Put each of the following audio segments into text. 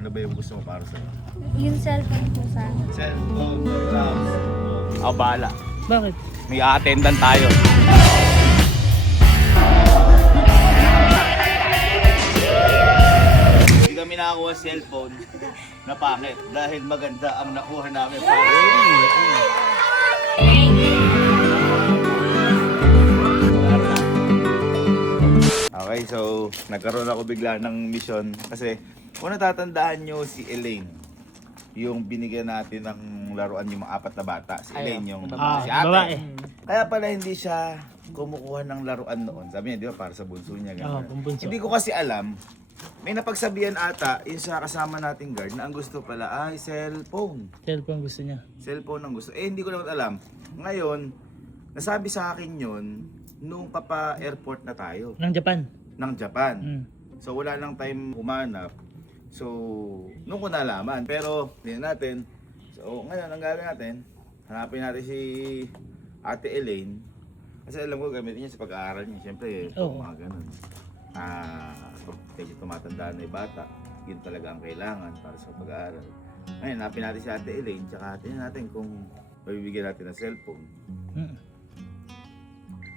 ano ba yung gusto mo para sa'yo? Yung cellphone po sana. Cellphone, gloves. Ako bahala. Bakit? May a-attendan tayo. Hindi kami nakakuha cellphone na pangit dahil maganda ang nakuha namin. Okay, so nagkaroon ako bigla ng mission kasi kung natatandaan nyo si Elaine, yung binigyan natin ng laruan yung mga apat na bata. Si Elaine yung si ate. Babae. Kaya pala hindi siya kumukuha ng laruan noon. Sabi niya, di ba, para sa bunso niya. Oo, Ganun. bunso. Hindi ko kasi alam, may napagsabihan ata yung sa kasama nating guard na ang gusto pala ay cellphone. Cellphone gusto niya. Cellphone ang gusto. Eh, hindi ko naman alam. Ngayon, nasabi sa akin yun nung papa-airport na tayo Ng Japan. ng Japan. Mm. So wala nang time humanap. So nung ko nalaman, pero hindi natin. So ngayon ang gagawin natin, hanapin natin si Ate Elaine. Kasi alam ko gamitin niya sa pag-aaral niya. Siyempre, Oo. mga ganun. Medyo tumatanda na yung bata. Yun talaga ang kailangan para sa pag-aaral. Ngayon, hanapin natin si Ate Elaine. Tsaka tingnan natin kung mabibigyan natin ng cellphone. Mm.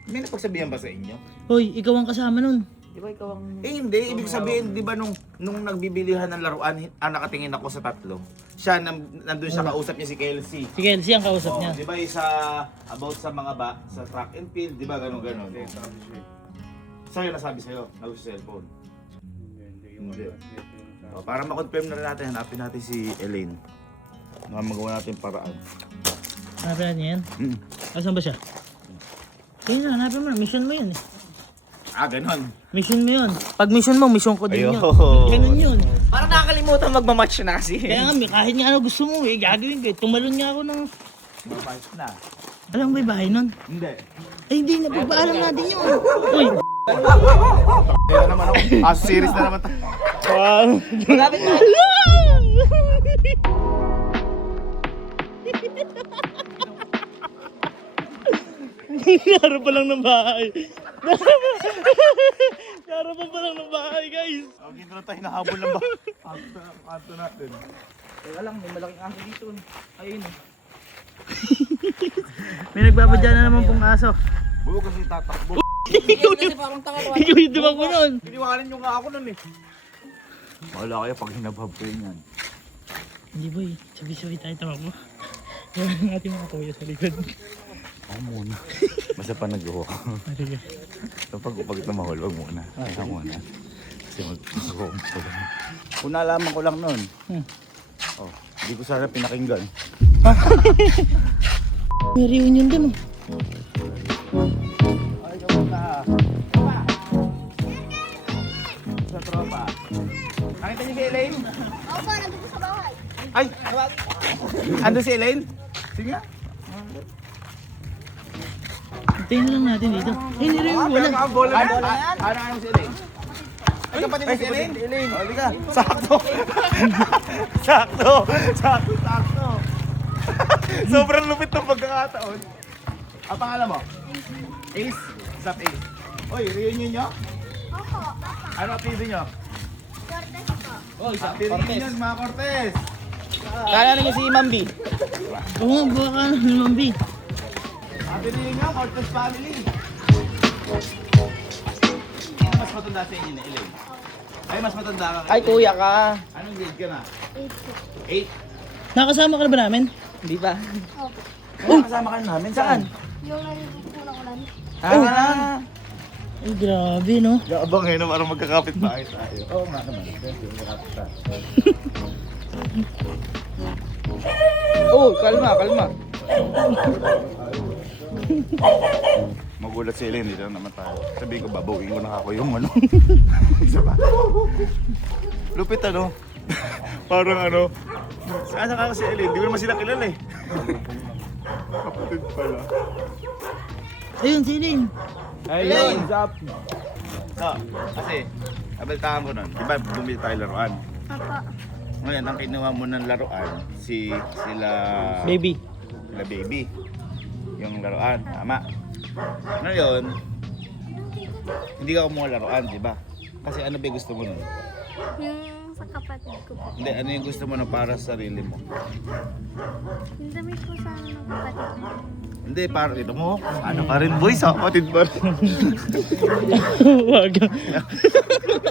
May napagsabihan ba sa inyo? Hoy, ikaw ang kasama nun. Di ba ikaw ang... Eh hindi, ibig sabihin, di ba nung nagbibilihan ng laruan, nakatingin ako sa tatlo. Siya, nandun siya, kausap niya si Kelsey. Si Kelsey ang kausap Oh, niya. di ba yung sa, about sa mga sa track and field, di ba ganon-ganon? Sa'yo nasabi sa'yo, nag-gusto cellphone. Hindi. Oh, para ma-confirm na rin natin, hanapin natin si Elaine. Magawa natin paraan. Hanapin natin yan. Mm. Asan ba siya? Ayun na, hanapin mo na. Mission mo yun eh. Ah, ganon. Mission mo yun. Pag mission mo, mission ko din yun. Ayun. Ganun yun. Parang nakakalimutan magmamatch na kasi. Kaya nga, kahit nga ano gusto mo eh, gagawin ko eh. Tumalon nga ako ng... Mapayos na. Alam mo ba yung bahay nun? Hindi. Ay hindi na, pagpaalam natin yun. Uy! Kaya naman ako. Series na naman tayo. Wow! Malapit na. Laro pa lang ng bahay. Laro pa lang ng bahay, guys. Okay, na tayo nahabol lang ba? Kanto natin. Teka lang, may malaking aso dito. Ayun eh. May nagbabadya na naman pong aso. Buo kasi tatakbo. Kasi parang tanga ko. Ikaw yung tumakbo nun. Piniwanan nyo nga ako nun eh. Wala kayo pag hinabhab ko yan. Hindi boy, sabi-sabi tayo tumakbo. Wala ng ating mga toyo sa likod. Ako muna. Basta pa nag-uho ako. Sige. So pag ito mahul, wag muna. Ako muna. Kasi mag-uho ko. Kung nalaman ko lang nun. Oh, hindi ko sana pinakinggan. May reunion dun oh. Ay, gawin na. Sa tropa. Nakita niyo si Elaine? Opo, nandito sa bahay. Ay! Ando si Elaine? Sige nga. Hintayin na lang natin dito. Ay, nireunion wala. Ang bola na yan? Ano si Elaine? Ay, kapatid mo si Elaine? Elaine. O, di ka. Sakto. Sakto. Sakto. Sobrang lupit ng pagkakataon. Ang pangalan mo? Ace. What's up, Ace? Oy, reunion nyo? Opo, papa. Ano apelido nyo? Cortez po. Oh, isa. Happy reunion, mga Cortez. Kala niyo si Mambi. Oo nga, buka ka na naman, B. Happy reunion, Cortez family. Mas matanda sa inyo na, Elaine. Ay, mas matanda ka. Ay, kuya ka. Anong grade ka na? 8 po. 8? Nakasama ka na ba namin? Hindi ba? Opo. Kasama ka namin. Saan? Yung nalilito po ng ulan. Ah. Ay, grabe no. Gabang ngayon, parang magkakapit bahay tayo. Oo nga naman. Magkakapit tayo. Oh, kalma, kalma. Magulat si Elaine, dito naman tayo. Sabihin ko, babawin ko na ako yung ano. Isa pa. Lupit ano? Parang ano. Saan ka kasi Elaine? Di ko naman sila kilala eh. Kapatid pala. Ayun, si Elaine. Ayun, zap. So, kasi, nabaltaan ko nun. Di ba bumili tayo laruan? Papa. Ngayon, ang kinuha mo ng laruan, sila Baby. baby. Yung laruan, tama. Ngayon, hindi ka kumuha laruan, di ba? Kasi ano ba gusto mo nun? Yung sa kapatid ko po. Hindi, ano yung gusto mo na para sa sarili mo? Yung damit po sana ng kapatid ko. Hindi, para ito mo. Ano ka rin, boy? Sa kapatid ba? Wag.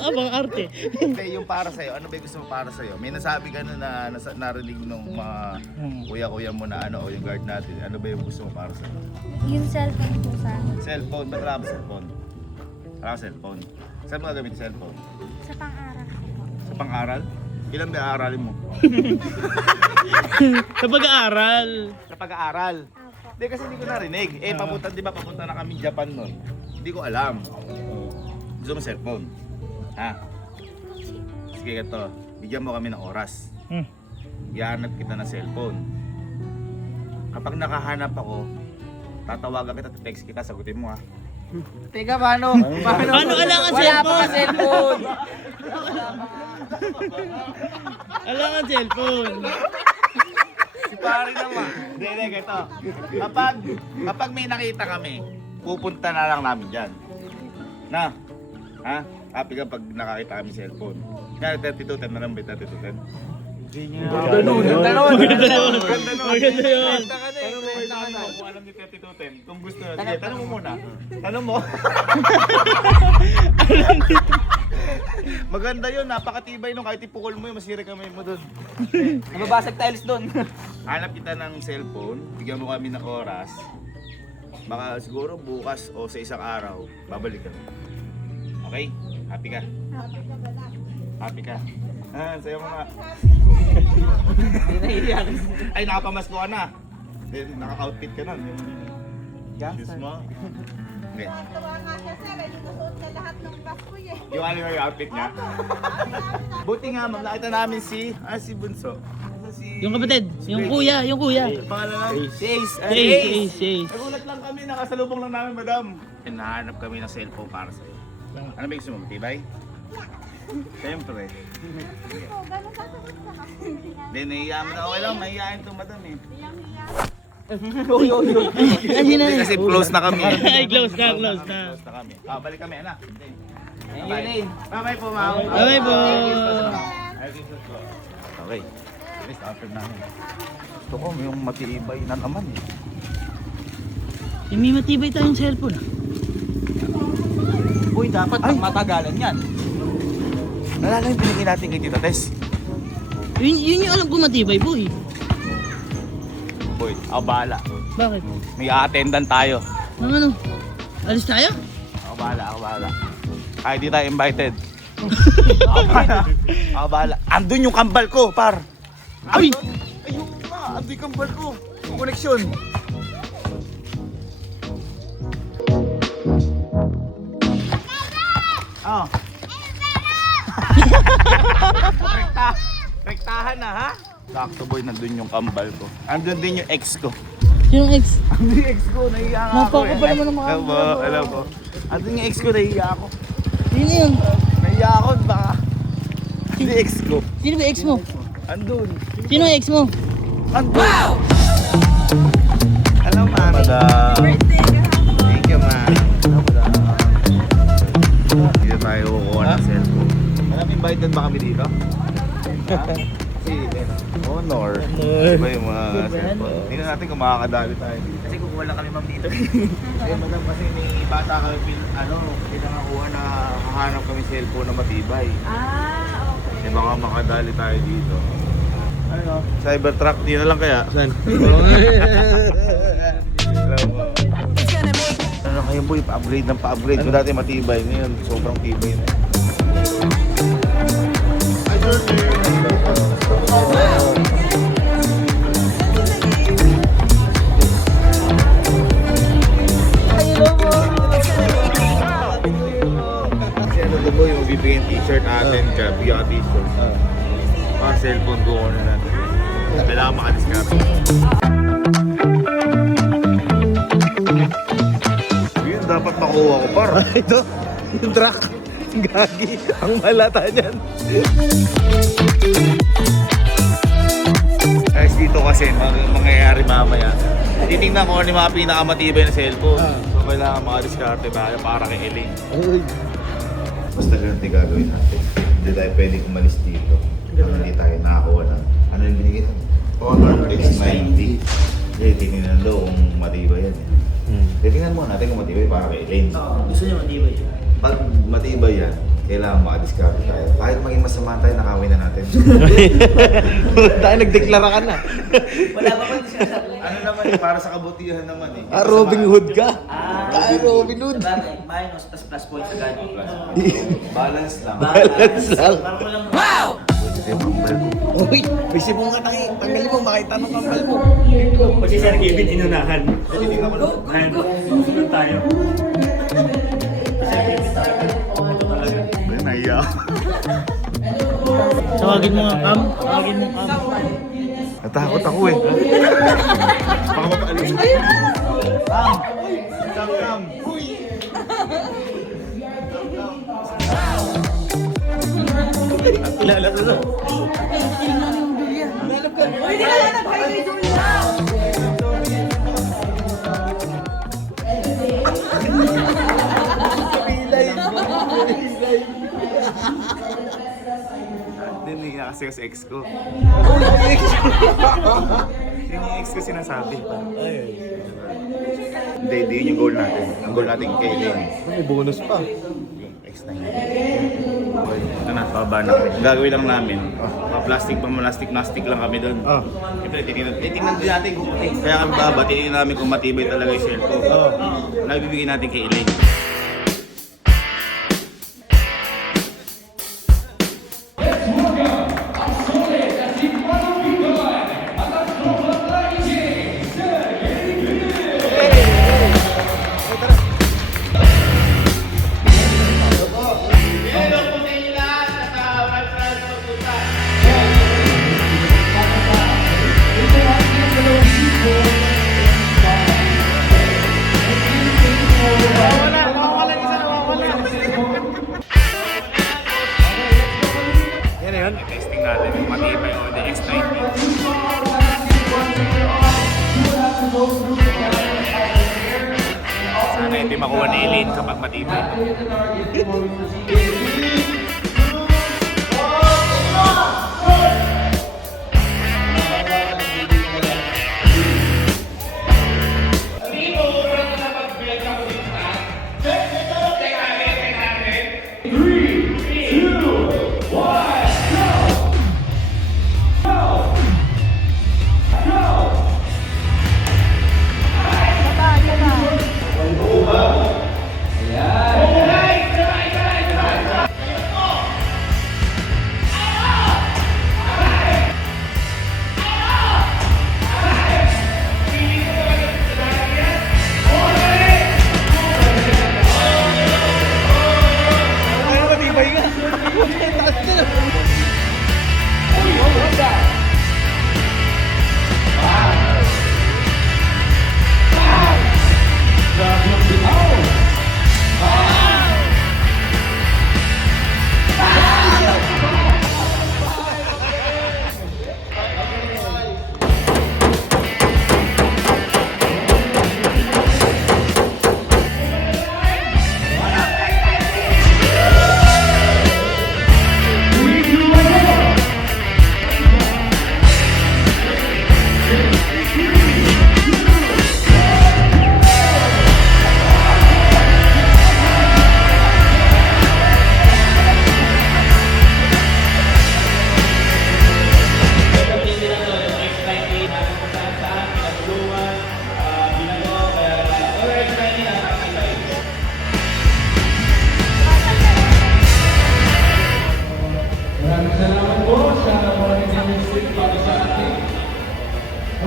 Abang arte. Hindi, yung para sa'yo. Ano ba yung gusto mo para sa'yo? May nasabi ka na narinig nung mga kuya-kuya mo na ano, o yung guard natin. Ano ba yung gusto mo para sa'yo? Yung cellphone po sana. Cellphone. Ba't wala ka ba cellphone? Wala ka cellphone. Saan mo gagamit yung cellphone? Sa pang-aral ko po. Sa pang-aral? Ilan ba aaralin mo? Sa pag-aaral. Sa pag-aaral. Apo. Hindi kasi hindi ko narinig. Papunta, di ba, papunta na kami Japan nun. Hindi ko alam. Gusto mo cellphone? Ha? Sige ito. Bigyan mo kami ng oras. Ihanap kita ng cellphone. Kapag nakahanap ako, tatawagan kita, text kita, sagutin mo ha. Teka, paano? Paano kailangan Wala pa ka cellphone? cellphone. Kailangan cellphone. Si pare naman. Hindi, ito. Kapag may nakita kami, pupunta na lang namin dyan. Na? Ha? Happy ka pag nakakita kami cellphone. Kaya 3210 na lang ba 3210? Ganda nun. Ganda nun. Maganda yun. Maganda yun. Tanong mo kay Tano kung alam ni 3210. Kung gusto na. Sige, tanong mo muna. Tanong mo. Maganda yun, napakatibay nung kahit ipukol mo yun, masira kamay mo dun. Nababasag tiles doon. Hanap kita ng cellphone, bigyan mo kami ng oras. Baka siguro bukas o sa isang araw, babalik kami. Okay? Happy ka? Happy ka? Sayo mo nga. Hindi nahihiyak. Ay, nakapamasko ka na. Naka-outfit ka na. Yes mo? Okay. Tuwa nga siya sir, eh, nasuot niya lahat ng Pasko eh. Yung ano yung outfit niya? Buti nga ma'am, nakita namin si Bunso. Yung kapatid, yung kuya. Pangalan lang? Si Ace. Ace. Nagulat lang kami, nakasalubong lang namin, madam. Nahanap kami ng cellphone para sa'yo. Ano ba gusto mo? Matibay? Siyempre. Po, gano'n sasagot ka kasi. Hindi, nahiya mo na. Okay lang, mahihayin to, madam eh. Ay, Kasi close na kami. Ay, close na. Close na kami. Balik kami, anak. Thank you, Lane. Bye-bye po, ma'am. Bye-bye po. Okay. Please, after namin. Ito ko, yung matibay na naman eh. May matibay tayong cellphone. Uy, dapat pag matagalan yan. Nalala yung binigay natin kay Tita Tess. Yun yung alam ko matibay, boy. Boy, ako bahala. Bakit? May attendant tayo. Ang ano? Alis tayo? Ako bahala. Ay, di tayo invited. Ako bahala. Andun yung kambal ko, par. Ay! Ayun nga, andun yung kambal ko. Yung koneksyon. Oh. Rektahan na, ha? Sakto boy, nandun yung kambal ko. Andun din yung ex ko. Yung ex. Andun yung ex ko, nahiya nga ako. Napakapal naman ng mga alam ko. Andun yung ex ko, nahiya ako. Sino yun? Nahiya ako, baka. Hindi ex ko. Sino ba ex mo? Andun. Sino yung ex mo? Andun. Wow! Hello, mami. Thank you, ma. Dito tayo kukuha ng cellphone. Alam, invited ba kami dito? Si Honor. Iba yung mga cellphone. Tingnan natin kung makakadali tayo dito. Kasi kukuha lang kami ma'am dito. Eh, madam, kasi may bata kami, pinangakuha na hahanap kami cellphone na matibay. Okay. Eh, baka makadali tayo dito. Ano? Cybertruck, di na lang kaya? Saan? Ano kayo boy, pa-upgrade ng pa-upgrade. Kung dati matibay, ngayon sobrang tibay na. Kasi ano to boy, yung bibigyan t-shirt natin ka, bigyan ka t-shirt. Mga cellphone ko na natin. Kailangan makadiscount. Yun, dapat makuha ko par. Ito, yung truck. Gagi, ang malata niyan. Guys, dito kasi mangyayari mamaya. Titingnan ko ano yung mga pinakamatibay na cellphone. So, kailangan makadiskarte ba para kay Elaine. Basta ganun din gagawin natin. hindi tayo pwedeng umalis dito. Hindi tayo nakakuha ng, ano yung binigay ito? Honor X90. Hindi, tinignan daw kung matibay yan. Titingnan mo natin kung matibay para kay Elaine. Gusto niya matibay. Pag matibay yan, kailangan makadiscard tayo. Kahit maging masama tayo, nakawin na natin. Tayo nagdeklara ka na. Wala pa ba sinasabi? Ano naman eh, para sa kabutihan naman eh. Ah, Robin Hood ka. Ah, Robin Hood. Sabagay, minus plus points sa ganyan. Balance lang. Balance lang. Parang walang... Uy, may sibong ka tayo. Tanggalin mo, makita ng kambal mo. Kasi Sir Kevin, inunahan. Titingnan mo lang. Ayun, susunod tayo. Ay, nahiya ako. Tawagin mo nga, Cam. Tawagin mo, Cam. Natakot ako eh. Baka mapaalis. Tam! Kilala ko na. Uy, di ka na nag-highway doon lang. Hindi na kasi sa ex ko. Yung ex ko sinasabi pa. Hindi yun yung goal natin. Ang goal natin kay Elaine. May bonus pa. Yung X9. Ito na, pababa na. Ang gagawin lang namin, plastic lang kami doon. Siyempre, titingnan din natin kung kaya kami baba, titingnan namin kung matibay talaga yung cellphone. Nabibigyan natin kay Elaine. Yan na yun, testing natin kung matibay o the X90. Sana hindi makuha ni Elaine kapag matibay.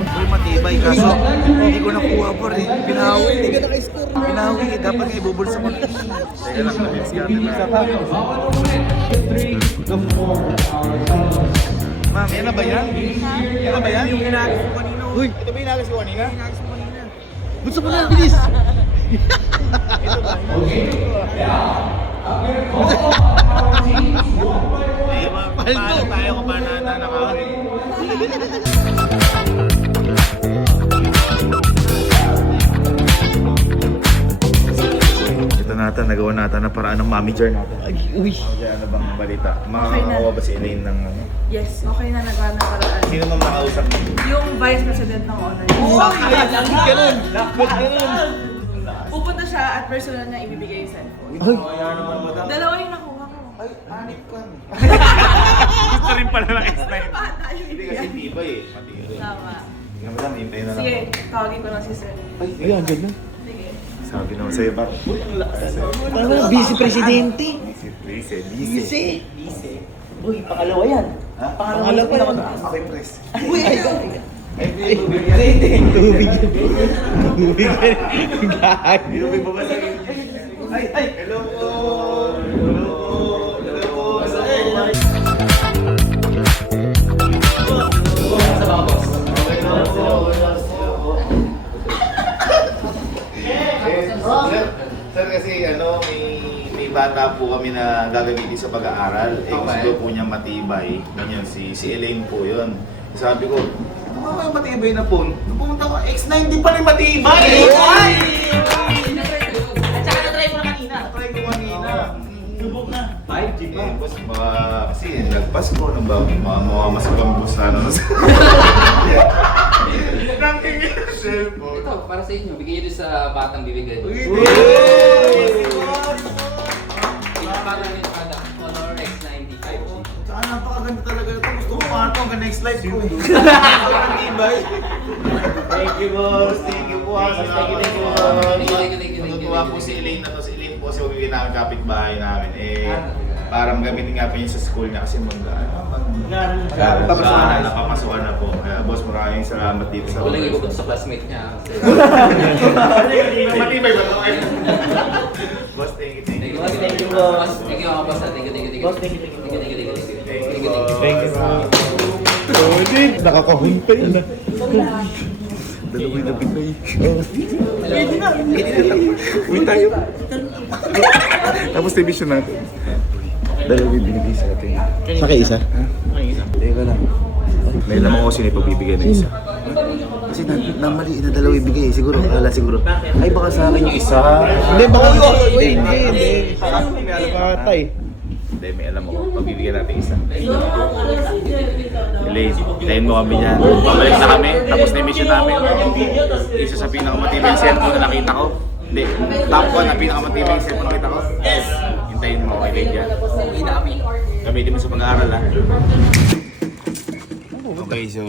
Uy, matibay kaso hindi ko nakuha pa rin. Pinawi. Hindi ka naka-score. Pinawi. Dapat nga ibubulsa mo. Teka lang, nabibisgatan na. Ma'am, yan na ba yan? Yan na ba yan? Yung hinagis mo kanina. Uy, ito ba yung hinagis ko kanina? Hinagis mo kanina. Bulsa mo na, bilis! Ito ba? Paano tayo kung paano nakawin? Ito na ata, nagawa natin na paraan ng mami jar natin. Uy. Kaya ano bang balita? Okay na. Makakawa ba si Elaine ng ano? Yes, okay na nagawa ng paraan. Sino man makausap mo? Yung vice president ng honor. Ganun. Ba't ganun? Pupunta siya at personal niya ibibigay yung cellphone. Kaya naman mo daw. Dalawa yung nakuha ko. Ay, anip ka. Gusto rin pala ng S9. Bata yung Hindi kasi ibigay. tibay eh. Matibay. Tama. Hindi naman lang, hintayin na lang. Sige, tawagin ko lang si sir. Ay, andyan na. Sige. Sabi naman sa'yo, Bar. Tama na, vice presidente. Busy. Uy, pangalawa yan. Ha? Pangalawa pa naman. Ako yung press. Uy, ay, Tubig yan. Tubig yan. Gag. Hindi mo babasagin. Ay! Hello po! Hello po! Hello po! sa mga boss. Hello po! Sir, kasi ano, may bata po kami na gagamitin sa pag-aaral. Eh, gusto po niya matibay. Ganyan, si Elaine po yun. Sabi ko, ano ba matibay na po? Nung pumunta ko, X90 pa rin matibay! At saka na-try ko na kanina. Try ko kanina. Subok na. 5G pa. Eh, boss, kasi nagpasko, masabang bus na ano. Nangingin yung cellphone. Ito, para sa inyo. Bigyan nyo sa batang bibigay. Pinapatan yung product. Honor X90 5G. Saan napakaganda talaga ito. Gusto ko pa ito hanggang next life ko. Thank you, boss. Thank you po. Thank you. Natutuwa po si Elaine na to. Si Elaine po si mabibigyan namin kapitbahay namin. Eh, parang gamitin nga po yun sa school niya kasi napapasukan na po. Kaya boss, maraming salamat dito sa Walang ibukod sa classmate niya. Matibay ba ito? Boss, thank you. Thank you, boss. Thank you, mga boss. Thank you. Boss, thank you. Thank you. Pwede. Nakakahunta yun. Dalawin na bitay. Pwede na. Uwi tayo. Tapos division natin. Dalawin binigay sa atin. Sa kay isa? Teka lang. May lamang ko sino ipabibigay na isa. Kasi namali na dalawa ibigay. Siguro, akala siguro. Ay, baka sa akin yung isa. Hindi, baka hindi. May alam ka ata eh. Hindi, may alam ako. Pabibigyan natin isa. Elaine, tayin mo kami dyan. Pabalik na kami. Tapos na yung mission namin. Isa sa pinakamatibay yung cellphone na nakita ko. Hindi, top 1 na pinakamatibay yung cellphone na nakita ko. Yes! Hintayin mo kay Elaine dyan. Gamitin mo sa pag-aaral ha. Okay, so...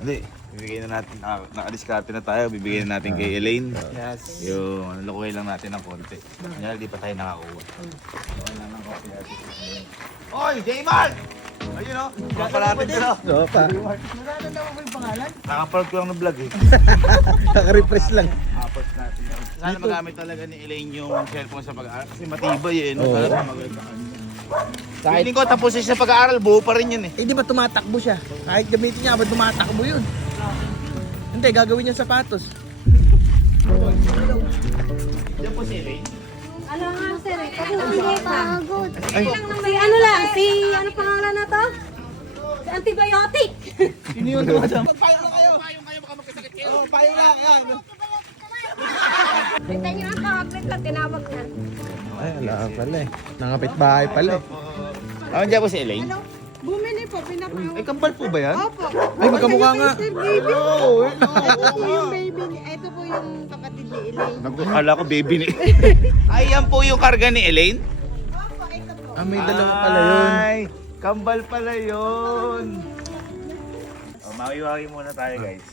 Hindi. Bibigyan na natin, nakadiskarte na tayo, bibigyan na natin kay Elaine. Yes. Yung nalukuhin lang natin ng konti. Kanya di pa tayo nakakuha. Lukuhin lang ng konti natin. Oy, J-Man! Ayun o, kapalatin ko na. Oo pa. Nakapalad ko lang ng vlog eh. Naka-refresh lang. Apos natin. Sana magamit talaga ni Elaine yung cellphone sa pag-aaral kasi matibay eh. No? Oo. Talaga maganda. Feeling ko tapos siya sa pag-aaral, buo pa rin yun eh. Eh di ba tumatakbo siya? Kahit gamitin niya, ba't tumatakbo yun? Hindi, gagawin niya sapatos. Diyan po si Elaine. Ano nga sir eh, kasi hindi pagod. Si ano lang, si ano pangalan na to? Si antibiotic. Sino yun? Payong na kayo! Payong kayo, baka magkasakit kayo! Oh, payong na! Yan! Kita niyo ang tawag na, tinawag na. Ay, wala pala eh. Nangapit bahay pala eh. Ah, diyan po si Elaine. Bumili po, pinapakaw. Ay, kambal po ba yan? Opo. Ay, magkamukha nga. Sir, baby. Oh, Ito po yung baby ni, ito po yung kapatid ni Elaine. Akala ko baby ni... Ay, yan po yung karga ni Elaine? Ah, may dalawa pala yun. Ay, kambal pala yun. Oh, mawiwagi muna tayo guys.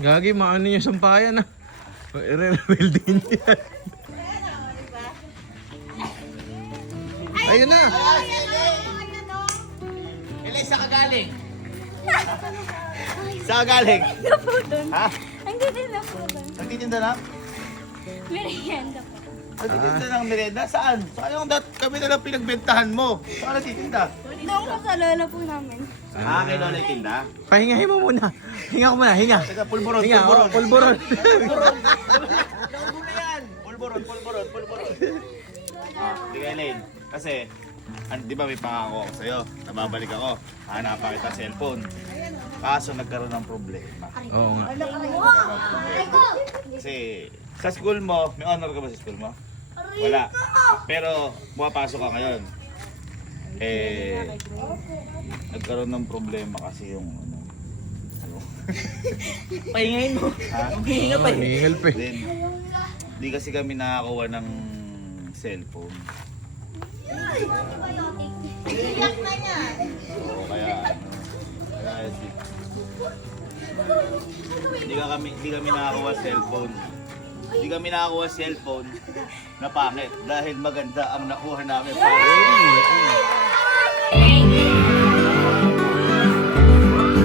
Gagi, maano niya sampayan ah. I-reveal din yan. Ayun na! Elaine, saan ka galing? Saan ka galing? Ano po doon? Ha? Ang ganda na po doon. Nagtitinda na? Merienda po. Nagtitinda ng merenda? Saan? Saan yung kami na lang pinagbentahan mo? Saan nagtitinda? Doon po sa lola po namin. Ah, kay Lola Tinda? Pahingahin mo muna. Hinga ko muna, hinga. Teka, pulburon, Hinga, pulburon. pulburon. Pulburon. Sige, Elaine. Kasi, di ba may pangako ako sa'yo? Nababalik ako. Hanapan kita cellphone. Kaso nagkaroon ng problema. Oo nga. Kasi, sa school mo, may honor ka ba sa school mo? Wala. Pero pumapasok ka ngayon. Nagkaroon ng problema kasi yung Pahingayin mo. Maghihinga pa eh. Hingal pa eh. Then, di kasi kami nakakuha ng cellphone. Oo, kaya hindi kami nakakuha cellphone. Hindi kami nakakuha cellphone na pangit dahil maganda ang nakuha namin.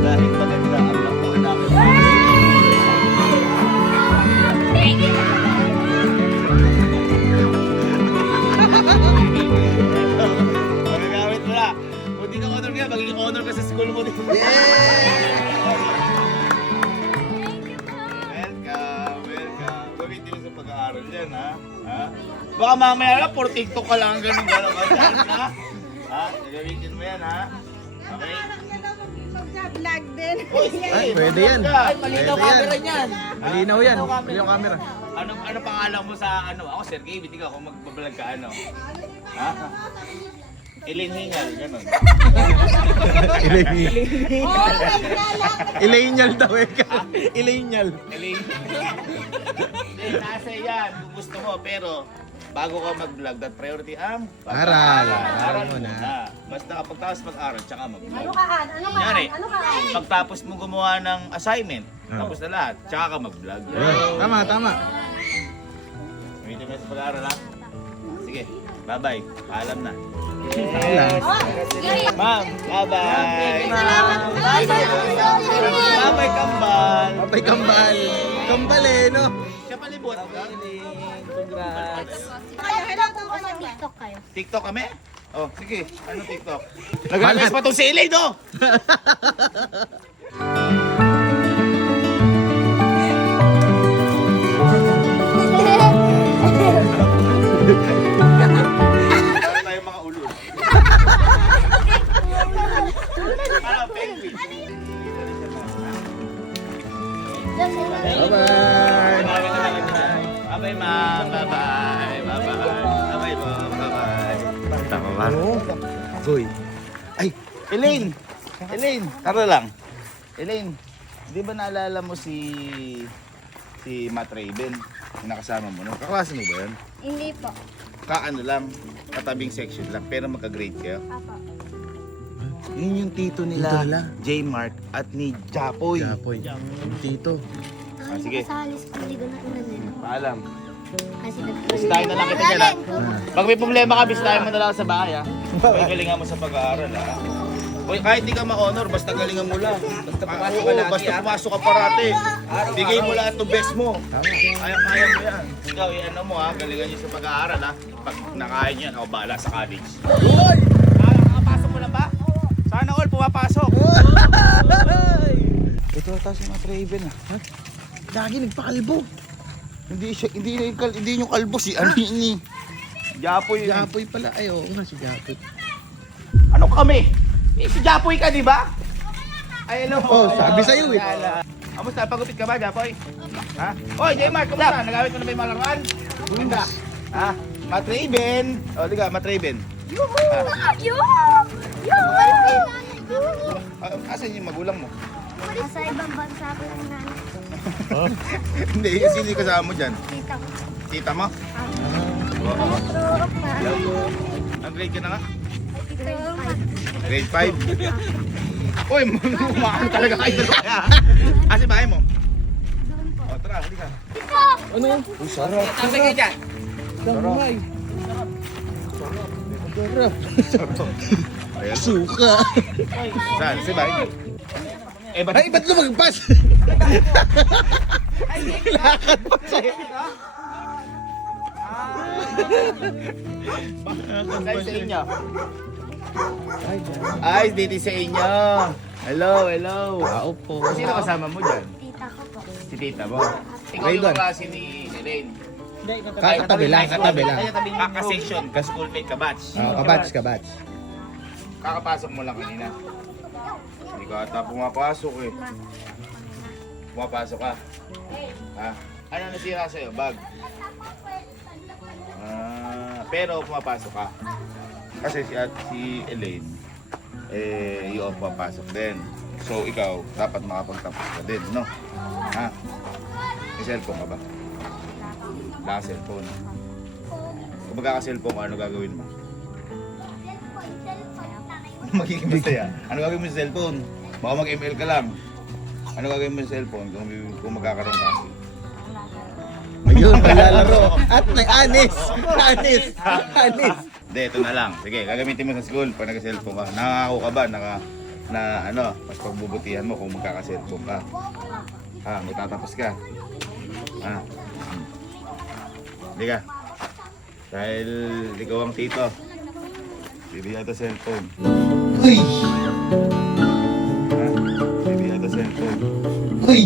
Dahil maganda ang nakuha namin. Magagamit mo na. Kung di ka honor ka, magiging honor ka sa school mo. Welcome. Gamitin mo sa pag-aaral yan, ha? Baka mamaya na, for TikTok ka lang ganun ka dyan, ha? Gagamitin mo yan, ha? Okay? Mag-vlog din. Ay, pwede yan. Ay, malinaw Pwede yan. camera niyan. Malinaw yan. Malinaw camera. Ano pangalan mo sa Ako, Sir Gabe, ikaw kung magbablog ka, Ha? Ilinhingal, ganun. Ilanyal daw eh. Ilanyal. Nasa yan, kung gusto mo, pero bago ka mag-vlog, that priority ang Aral. Aral Aral muna. muna. Basta kapag tapos mag-aral, tsaka mag-vlog. Ano kaan? Ano kaan? Kunyari, Ano kaan? pagtapos mo gumawa ng assignment, tapos na lahat, tsaka ka mag-vlog. Tama, tama. Gamitin mo sa pag-aaral, ha? Sige, bye-bye. Paalam na. Ma'am, bye-bye. Bye-bye, kambal. Papay kambal. Kambal eh, no? Siya palibot. Congrats. TikTok kayo. TikTok kami? Oh, sige. Ano TikTok? Nag-request pa itong si Elaine, no? Para tayo mga ulul. Para penguin. Bye-bye. Bye-bye, ma'am. Bye-bye. Bye-bye. Bye-bye, ma'am. Bye-bye. Tama ba? Goy. Ay, Elaine! Elaine, tara lang. Elaine, di ba naalala mo si Matt Raven? Yung nakasama mo, no? Kaklase mo ba yan? Hindi po. Kaano lang, katabing section lang, pero magka-grade kayo. Apa. Yun yung tito nila, Tito nila. J. Mark at ni Japoy. Japoy. Tito. Sige. Kasali sa paligo na ulan nila. Paalam. Kasi Bisitahin na lang kita dyan, ha? Pag may problema ka, bisitahin mo na lang sa bahay, ha? Galingan mo sa pag-aaral, ha? Uy, kahit di ka ma-honor, basta galingan mo lang. Basta pumasok ka lagi, basta pumasok ka parati. Bigay mo lahat ng best mo. Kaya mo yan. Ikaw, ano mo, ha? Galingan nyo sa pag-aaral, ha? Pag nakaya nyo yan, ako bahala sa college. Nakapasok mo na ba? Sana all, pumapasok. Ito ata si Matt Raven, ha? Lagi nagpakalbo. Hindi yung kalbo, si ano yun, Japoy yun. Japoy pala. Ay, oo nga si Japoy. Ano kami? Si Japoy ka, di ba? Ay, hello. Oh, sabi sa'yo eh. Kamusta? Pagupit ka ba, Japoy? Ha? Oy, J-Mark, kamusta? Nagamit mo na ba yung mga laruan? Ganda. Ha? Matt Raven. O, liga, Matt Raven. Asan yung magulang mo? Nasa ibang bansa ko lang na. Hindi, sino yung kasama mo dyan? Tita ko. Tita mo? Ang grade ka na nga? Grade 5. Uy, umakang talaga kayo dalawa. Asa bahay mo? O, tara, halika. Ano? Uy, sarap. Tama kayo dyan. Damay. Sarap. Ayan. Suka. Saan? Sa bahay niyo? Eh, ba't Ay, ba't lumagpas? Lakad pa sa'yo. Saan sa inyo? Ay, dito sa inyo. Hello, hello. Tao po. Sino kasama mo dyan? Tita ko po. Si tita mo. Ikaw Kayo yung doon? klase ni Elaine. Katabi lang, katabi lang. Kaka-section, ka-schoolmate, ka-batch. Kabats. Kakapasok mo lang kanina. Hindi ka ata pumapasok eh. Pumapasok ka. Ha? Ano nasira sa'yo? Bag? Ah. Pero pumapasok ka. Kasi si Elaine, yung pumapasok din. So ikaw, dapat makapagtapos ka din, no? Ha? May cellphone ka ba? Wala ka cellphone. Kung magkaka-cellphone ka, ano gagawin mo? Magiging masaya. Ano gagawin mo sa cellphone? Baka mag-ML ka lang. Ano gagawin mo sa cellphone kung magkakaroon ka? Ayun, maglalaro. At nag-anis. Anis. Hindi, ito na lang. Sige, gagamitin mo sa school pag nag-cellphone ka. Nakakako ka ba? Mas pagbubutihan mo kung magkaka-cellphone ka. Ha, may tatapos ka. Ha? Hindi ka. Dahil ikaw ang tito. Bibigyan ito cellphone. Uy! Ha? Bibigyan ito cellphone. Uy!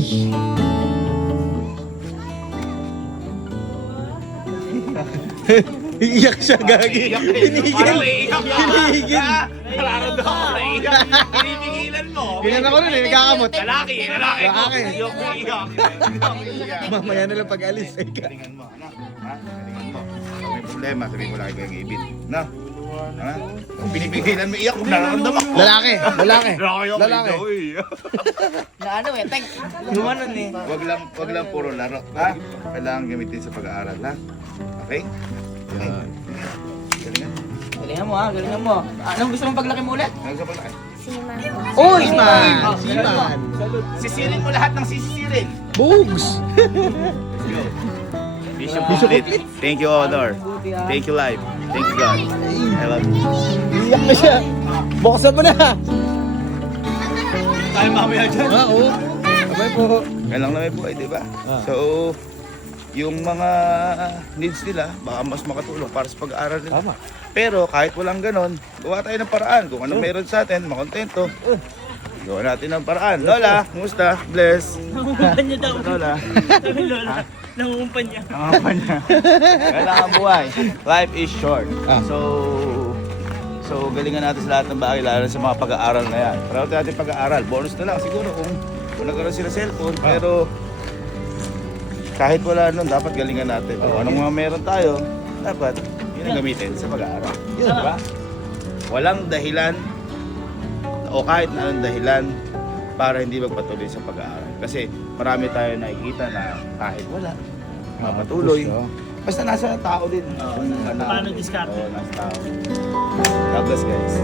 Iiyak siya, gagi. Pinigil. Pinigil. Nararamdaman ko na iyak. Pinipigilan mo. Ganyan ako rin, nagkakamot. Lalaki. Lalaki. Ayoko iyak. Mamaya na lang pag-alis. Galingan mo, ano? Ha? Galingan mo. Kung may problema, sabihin mo lagi kayong ibig. No? Ha? Kung pinipigilan mo iyak, kung nararamdaman mo. Lalaki. Lalaki. Na ano eh, tank. Lumanon eh. Wag lang puro laro, ha? Kailangan gamitin sa pag-aaral, ha? Okay? Okay. Galingan. Galingan mo ha, galingan mo. Anong gusto mong paglaki mo ulit? Hanggang sa palaki. Uy, man. Siman. Sisirin mo lahat ng sisirin. Bugs. Let's go. Bishop complete. Thank you, Honor. Thank you, Life. Thank you, God. I love you. Iiyak na siya. Buksan mo na. Tayo mamaya dyan. Oo. Sabay po. Kailang na may buhay, di ba? So, yung mga needs nila, baka mas makatulong para sa pag-aaral nila. Tama. Pero kahit walang ganon, gawa tayo ng paraan. Kung ano meron sa atin, makontento. Gawa natin ng paraan. Lola, kumusta? Bless. Nangungupan niya daw. Lola. Sabi Lola, nangungupan niya. Nangapan niya. Kailangan buhay. Life is short. So galingan natin sa lahat ng bagay, lalo na sa mga pag-aaral na yan. Priority natin pag-aaral. Bonus na lang siguro kung nagkaroon sila cellphone. Pero kahit wala nun, dapat galingan natin. Kung anong mga meron tayo, dapat yun ang gamitin sa pag-aaral. Diba? Walang dahilan o kahit na anong dahilan para hindi magpatuloy sa pag-aaral. Kasi marami tayo nakikita na kahit wala, mapatuloy. Basta nasa tao din. Paano diskarte? Oo, nasa tao. God bless guys.